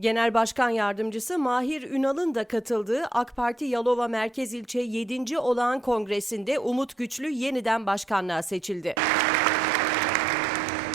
Genel Başkan Yardımcısı Mahir Ünal'ın da katıldığı AK Parti Yalova Merkez İlçe 7. Olağan Kongresi'nde Umut Güçlü yeniden başkanlığa seçildi.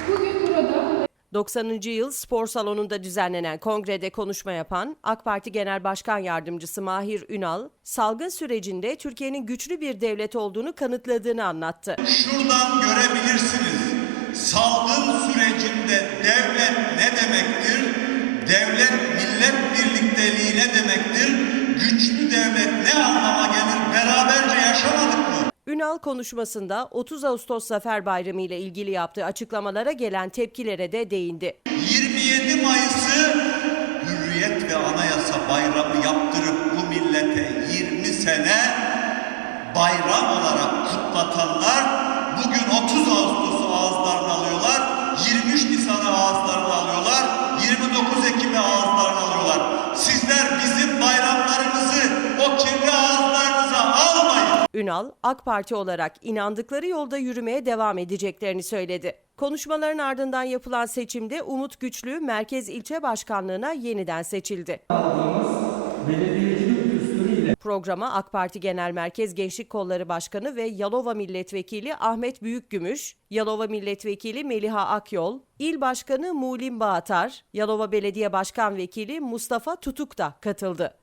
Bugün burada 90. yıl spor salonunda düzenlenen kongrede konuşma yapan AK Parti Genel Başkan Yardımcısı Mahir Ünal, salgın sürecinde Türkiye'nin güçlü bir devlet olduğunu kanıtladığını anlattı. Şuradan görebilirsiniz. Salgın sürecinde devlet ne demektir? Devlet millet birlikteliği ne demektir? Güçlü devlet ne anlama gelir? Beraberce yaşamadık mı? Ünal konuşmasında 30 Ağustos Zafer Bayramı ile ilgili yaptığı açıklamalara gelen tepkilere de değindi. 27 Mayıs'ı hürriyet ve anayasa bayramı yaptırıp bu millete 20 sene bayram olarak kutlatanlar bugün 30 Ağustos'u ağızlarına alıyorlar, 23 Nisan'ı ağızlarına alıyorlar, 29 Ekim'i ağızlarına Ünal, AK Parti olarak inandıkları yolda yürümeye devam edeceklerini söyledi. Konuşmaların ardından yapılan seçimde Umut Güçlü Merkez İlçe Başkanlığına yeniden seçildi. Programa AK Parti Genel Merkez Gençlik Kolları Başkanı ve Yalova Milletvekili Ahmet Büyükgümüş, Yalova Milletvekili Meliha Akyol, İl Başkanı Mulim Bağatar, Yalova Belediye Başkan Vekili Mustafa Tutuk da katıldı.